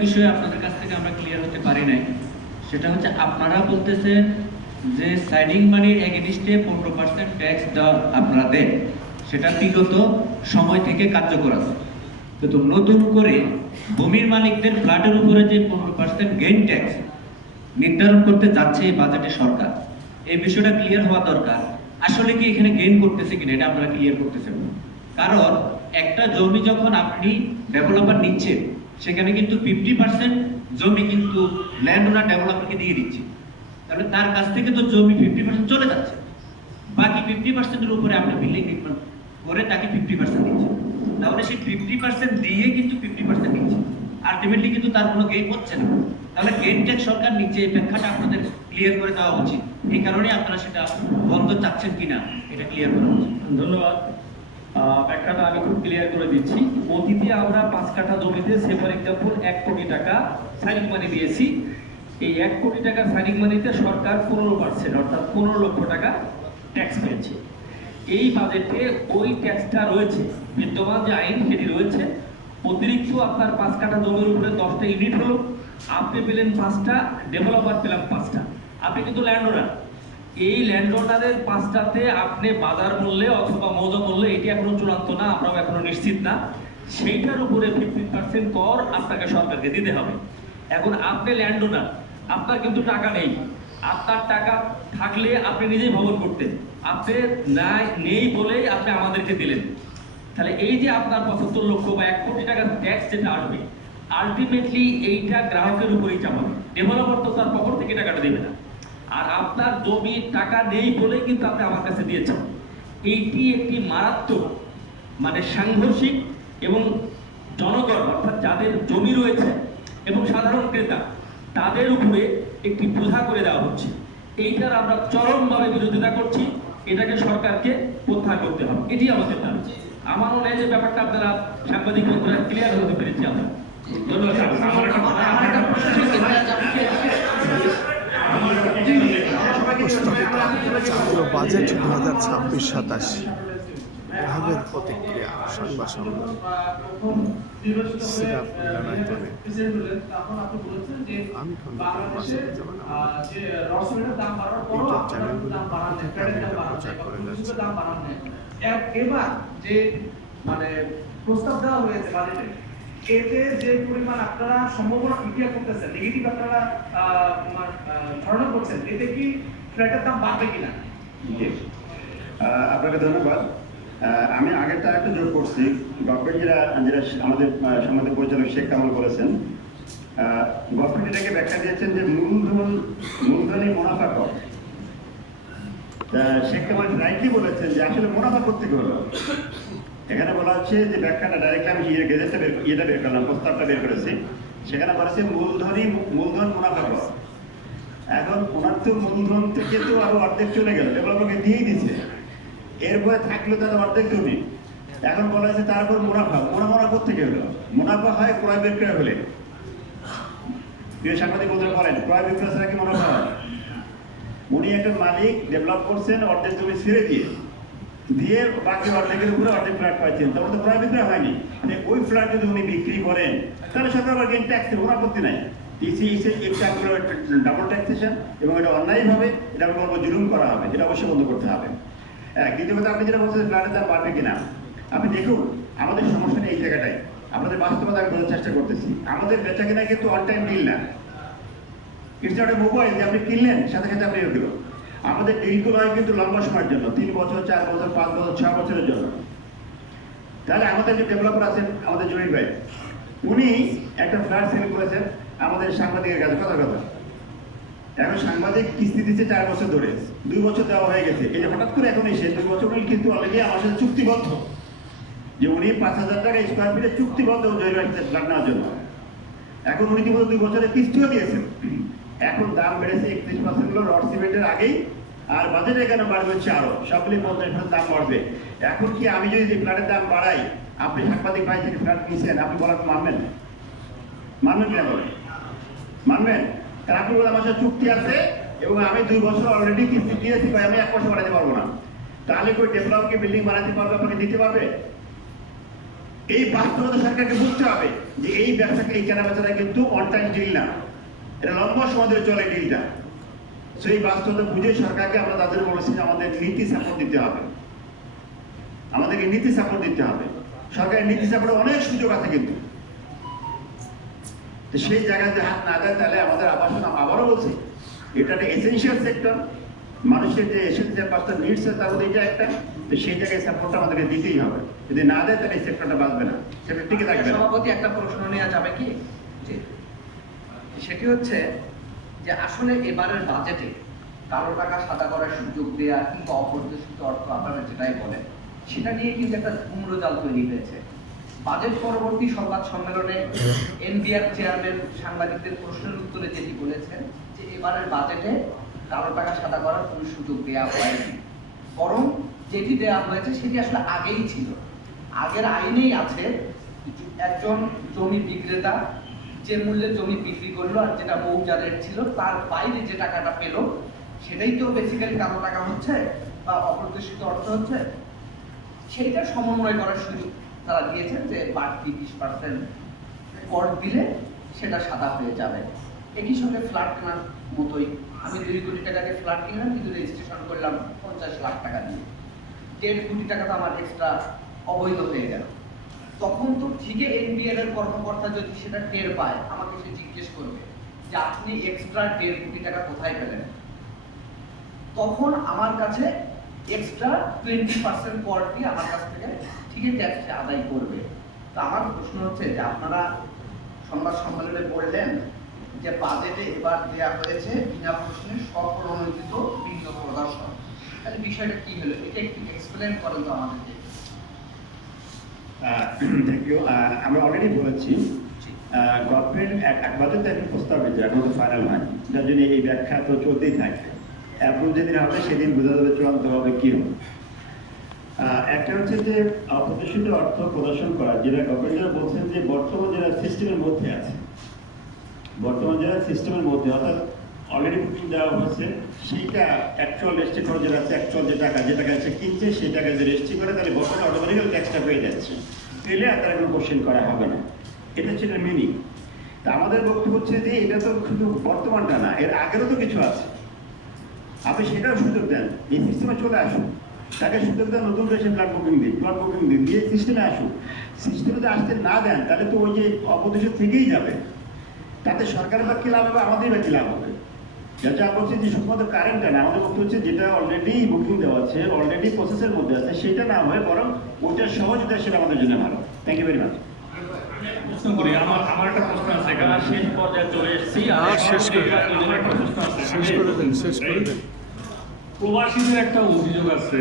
বিষয়ে আপনাদের কাছ থেকে আমরা ক্লিয়ার হতে পারি নাই, সেটা হচ্ছে আপনারা বলতেছেন যে সাইনিং মানির এগেনিস্টে 15% ট্যাক্স দেওয়া আপনারা দেন, সেটা বিগত সময় থেকে কার্যকর আছে। কিন্তু নতুন করে ভূমির মালিকদের ফ্ল্যাটের উপরে যে 15% গেইন ট্যাক্স নির্ধারণ করতে যাচ্ছে এই বাজেটে সরকার, এই বিষয়টা ক্লিয়ার হওয়া দরকার। আসলে কি এখানে গেইন করতেছে কিনা এটা আপনারা ক্লিয়ার করতেছেন না। কারণ একটা জমি যখন আপনি ডেভেলপার নিচ্ছেন, সেখানে কিন্তু 50% জমি কিন্তু ল্যান্ড ওনার ডেভেলপারকে দিয়ে দিচ্ছে, তাহলে তার কাছ থেকে তো জমি 50% চলে যাচ্ছে, বাকি 50%-এর উপরে আপনি বিল্ডিং নির্মাণ করে তাকে 50% দিচ্ছে, তাহলে সেই 50% দিয়ে কিন্তু 50% দিচ্ছে, আলটিমেটলি কিন্তু তার কোনো গেইন হচ্ছে না। তাহলে গেইন ট্যাক্স সরকার নিচে, এই ব্যাখ্যাটা আপনাদের ক্লিয়ার করে দেওয়া উচিত। এই কারণে আপনারা সেটা বন্ধ চাচ্ছেন কিনা এটা ক্লিয়ার করা উচিত। ধন্যবাদ। ব্যাখ্যাটা আমি খুব ক্লিয়ার করে দিচ্ছি। অতীতে আমরা 5 কাঠা জমিতে ফর এক্সাম্পল 1 কোটি টাকা সাইনিং মানি দিয়েছি। এই 1 কোটি টাকা সাইনিং মানিতে সরকার 15% অর্থাৎ 15 লক্ষ টাকা ট্যাক্স পেয়েছে। এই বাজেটে ওই ট্যাক্সটা রয়েছে, বিদ্যমান যে আইন সেটি রয়েছে। অতিরিক্ত আপনার 5 কাঠা জমির উপরে 10টা ইউনিট হলো, আপনি পেলেন 5টা, ডেভেলপার পেলাম 5টা। আপনি কিন্তু ল্যান্ড ওনার, এই ল্যান্ড ওনারের 5টাতে আপনি বাজার মূল্যে অথবা মৌজা মূল্যে, এটি এখনো চূড়ান্ত না, আমরাও এখনো নিশ্চিত না, সেইটার উপরে 15% কর আপনাকে সরকারকে দিতে হবে। এখন আপনি ল্যান্ড ওনার, আপনার কিন্তু টাকা নেই। আপনার টাকা থাকলে আপনি নিজেই ভবন করতেন, আপনি নেই বলেই আপনি আমাদেরকে দিলেন। তাহলে এই যে আপনার 75 লক্ষ বা 1 কোটি টাকার ট্যাক্স যেটা আসবে, আলটিমেটলি এইটা গ্রাহকের উপরেই চাপাবে। ডেভেলপার তো তার পকেট থেকে টাকাটা দেবে না, আর আপনার জমি টাকা নেই বলে কিন্তু আপনি আমার কাছে দিয়েছেন। এইটি একটি মারাত্মক সাংঘর্ষিক, এবং জনগণ অর্থাৎ যাদের জমি রয়েছে এবং সাধারণ ক্রেতা তাদের উপরে একটি বোঝা করে দেওয়া হচ্ছে। এইটার আমরা চরমভাবে বিরোধিতা করছি। এটাকে সরকারকে প্রত্যাহার করতে হবে, এটি আমাদের দাবি। আমার মনে হয় যে ব্যাপারটা আপনারা সাংবাদিক বন্ধুরা ক্লিয়ার হতে পেরেছি আমরা। জাতীয় বাজেট 2026-27 বিভাগের প্রতিক্রিয়া সংবাদ সম্মেলন সিরাপ মিলনায়তনে। আমি ইউটিউব চ্যানেলগুলো প্রচার করে যাচ্ছি। এবার যে প্রস্তাব দেওয়া হয়েছে বাজেটে, এতে যে পরিমাণ আপনারা সম্ভাবনা ইতিহাস করতেছেন, নেগেটিভ আপনারা ধারণা করছেন, এতে কি ফ্ল্যাটের দাম বাড়বে কিনা? আপনাকে ধন্যবাদ। আমি আগেরটা একটু যোগ করছি। গভর্নমেন্ট যেটা আমাদের সাংবাদিক পরিচালক শেখ কামাল বলেছেন, গভর্নমেন্ট এটাকে ব্যাখ্যা দিয়েছেন যে মূলধনী মুনাফা কর। শেখ কামাল রাইটলি বলেছেন যে আসলে মুনাফা করতে হলো। এখানে বলা হচ্ছে যে ব্যাখ্যাটা ডাইরেক্ট আমি গেজেটটা বের করলাম, প্রস্তাবটা বের করেছি। সেখানে বলা হচ্ছে মূলধন মুনাফা কর। এখন ওনার তো মূলধন থেকে তো আরো অর্ধেক চলে গেল, ডেভেলপারকে দিয়েই দিচ্ছে, এরপরে থাকলো তার অর্ধেক জমি। এখন বলা হচ্ছে তারপর মুনাফা কোথেকে হলো? মুনাফা হয় ক্রয় বিক্রয় হলে। সাংবাদিক বন্ধুরা বলেন, ক্রয় বিক্রয় ছাড়া কি মুনাফা হয়? উনি একটা মালিক ডেভেলপ করছেন অর্ধেক জমি ছেড়ে দিয়ে বাকি অর্ধেকের উপরে অর্ধেক ফ্ল্যাট পাচ্ছেন, তারপর তো ক্রয় বিক্রয় হয়নি। ওই ফ্ল্যাট যদি উনি বিক্রি করেন তাহলে সরকার আবার গেইন ট্যাক্স দেবে, ওনার আপত্তি নাই। ডাবল ট্যাক্সেশন, এবং এটা অন্যায়ভাবে, এটা আমি বলবো জুলুম করা হবে, এটা অবশ্যই বন্ধ করতে হবে। দ্বিতীয় কথা, আপনি যেটা বলছেন ফ্ল্যাটের দাম বাড়বে কিনা, আপনি দেখুন আমাদের সমস্যাটা এই জায়গাটাই। আপনাদের বাস্তবতা আমি বোঝার চেষ্টা করতেছি। আমাদের বেচা কেনা কিন্তু অন টাইম ডিল না, ইটস নট এ মোবাইল যে আপনি কিনলেন সাথে সাথে আপনি গেল। আমাদের ডিলগুলো হয় কিন্তু লম্বা সময়ের জন্য, 3 বছর, 4 বছর, 5 বছর, 6 বছরের জন্য। তাহলে আমাদের যে ডেভেলপার আছেন, আমাদের জলিল ভাই, উনি একটা ফ্ল্যাট সেল করেছেন আমাদের সাংবাদিকের কাছে, কথা। এখন সাংবাদিক কিস্তি দিচ্ছে 4 বছর ধরে, 2 বছর দেওয়া হয়ে গেছে। এই যে হঠাৎ করে এখন এসে 2 বছর উনি কিন্তু অলরেডি আমার সাথে চুক্তিবদ্ধ, যে উনি 5,000 টাকা স্কোয়ার ফিটে চুক্তিবদ্ধ জলিল ভাই ফ্ল্যাট নেওয়ার জন্য। এখন উনি কিন্তু 2 বছরের কিস্তিও দিয়েছেন। এখন দাম বেড়েছে 31% হলো রড সিমেন্টের আগেই, আর বাজেটে এখানে বাড়বে হচ্ছে আরো, সবগুলি 50% দাম বাড়বে। এখন কি আমি যদি ফ্ল্যাটের দাম বাড়াই, আপনি সাংবাদিক ভাই যিনি ফ্ল্যাট কিনছেন, আপনি বলার মানবেন কিনা? বলেন মানবেন? কারণ আপনি বলে আমার সাথে চুক্তি আছে এবং আমি 2 বছর অলরেডি কিস্তি দিয়েছি, ভাই আমি 1 বছর বাড়াতে পারবো না। তাহলে કોઈ ডেভেলপকে বিল্ডিং বানাতে পারবে, আপনাকে দিতে পারবে? এই বাস্তবতা সরকারকে বুঝতে হবে। যে এই ব্যবসাকে এই কেনাবেচাটা কিন্তু অন টাইম ডিল না, এটা লম্বা সময় ধরে চলে ডিলটা। সেই বাস্তবতা বুঝে সরকারকে আমরা তাদের বলেছি যে আমাদের নীতি সাপোর্ট দিতে হবে, আমাদেরকে নীতি সাপোর্ট দিতে হবে। সরকারের নীতি সাপোর্টে অনেক সুযোগ আছে, কিন্তু তো সেই জায়গায় যদি হাত না দেয় তাহলে আমাদের আবাসন, আবারও বলছি এটা একটা এসেনশিয়াল সেক্টর, মানুষের যে এসেনশিয়াল 5টা নিডস তার মধ্যে এটা একটা। তো সেই জায়গায় সাপোর্টটা আমাদেরকে দিতেই হবে, যদি না দেয় তাহলে এই সেক্টরটা বাঁচবে না, সেটা টিকে থাকবে না। সভাপতি, একটা প্রশ্ন নেওয়া যাবে কি? জি। সেটি হচ্ছে যে আসলে এবারের বাজেটে কালো টাকা সাদা করার সুযোগ দেওয়া কিংবা অপ্রত্যাশিত অর্থ, আপনারা যেটাই বলেন, সেটা নিয়ে কিন্তু একটা ধূম্রজাল তৈরি হয়েছে। বাজেট পরবর্তী সংবাদ সম্মেলনে এনবিআর চেয়ারম্যান সাংবাদিকদের প্রশ্নের উত্তরে যেটি বলেছেন যে এবারের বাজেটে কালো টাকা সাদা করার কোনো সুযোগ দেওয়া হয়নি, বরং যেটি দেওয়া হয়েছে সেটি আসলে আগেই ছিল। আগের আইনেই আছে একজন জমি বিক্রেতা যে মূল্যে জমি বিক্রি করলো আর যেটা মৌজা রেট ছিল তার বাইরে যে টাকাটা পেল সেটাই তো বেসিক্যালি কালো টাকা হচ্ছে বা অপ্রত্যাশিত অর্থ হচ্ছে। সেইটা সমন্বয় করার সুযোগ তারা দিয়েছেন যে বাড়তি 20% কর দিলে সেটা সাদা হয়ে যাবে। একই সঙ্গে ফ্ল্যাট কেনার মতোই, আমি 2 কোটি টাকা দিয়ে ফ্ল্যাট কিনলাম কিন্তু রেজিস্ট্রেশন করলাম 50 লাখ টাকা দিয়ে, 1.5 কোটি টাকা তো আমার এক্সট্রা অবৈধ হয়ে গেল। তখন তো ঠিকই এনবিআর এর কর্মকর্তা যদি সেটা টের পায় আমাকে সে জিজ্ঞেস করবে যে আপনি এক্সট্রা 1.5 কোটি টাকা কোথায় পেলেন। তখন আমার কাছে এক্সট্রা 20% কর দিয়ে আমার কাছ থেকে ঠিকই ট্যাক্স আদায় করবে। তো আমার প্রশ্ন হচ্ছে যে আপনারা সংবাদ সম্মেলনে বললেন যে বাজেটে এবার দেওয়া হয়েছে বিনা প্রশ্নে স্বপ্রণোদিত বিনিয়োগ প্রদর্শন, তাহলে বিষয়টা কি হলো এটা একটু এক্সপ্লেন করেন তো আমাদেরকে। Thank you. আমরা অলরেডি বলেছি গভর্নমেন্ট এক বাজেট একটা প্রস্তাব হয়েছে, এখন তো ফাইনাল হয়, যার জন্য এই ব্যাখ্যা তো চলতেই থাকে। অ্যাপ্রুভ যেদিন হবে সেদিন বোঝা যাবে চূড়ান্ত হবে কি হবে। একটা হচ্ছে যে অপ্রত্যাশিত অর্থ প্রদর্শন করা, যেটা গভর্নমেন্ট বলছেন যে বর্তমান যারা সিস্টেমের মধ্যে আছে, বর্তমান যারা সিস্টেমের মধ্যে অর্থাৎ অলরেডি বুকিং দেওয়া হয়েছে, সেইটা অ্যাকচুয়াল রেজিস্ট্রি খরচ যেটা আছে, অ্যাকচুয়াল যে টাকা সে কিনছে সেই টাকা যে রেজিস্ট্রি করে তাহলে গভর্নমেন্ট অটোমেটিক্যালি ট্যাক্সটা পেয়ে যাচ্ছে, পেলে আর তারা কোনো কোশ্চেন করা হবে না। এটা হচ্ছে এটার মিনিং। তা আমাদের বক্তব্য হচ্ছে যে এটা তো শুধু বর্তমানটা না, এর আগেরও তো কিছু আছে, আপনি সেটাও সুযোগ দেন, এই সিস্টেমে চলে আসুন, তাকে সুযোগ দেন, নতুন করে সে প্লট বুকিং দিয়ে সিস্টেমে আসুন। সিস্টেমে যদি আসতে না দেন তাহলে তো ওই যে অপদেশ থেকেই যাবে, তাতে সরকারের বা কী লাভ হবে, আমাদের বা কী লাভ হবে। যা বলছে যে শুধুমাত্র কারেন্টটা না, আমাদের বক্তব্য হচ্ছে যেটা অলরেডি বুকিং দেওয়া আছে, অলরেডি প্রসেসের মধ্যে আছে, সেটা না হয়ে বরং ওইটার সহযোগিতা সেটা আমাদের জন্য ভালো। Thank you very much. প্রশ্ন করি, আমার একটা প্রশ্ন আছে, কারণ শেষ পর্যায়ে চলে এসেছি। শেষ করে দেন, আমার একটা প্রশ্ন আছে। শেষ করে দেন। প্রবাসীদের একটা অভিযোগ আছে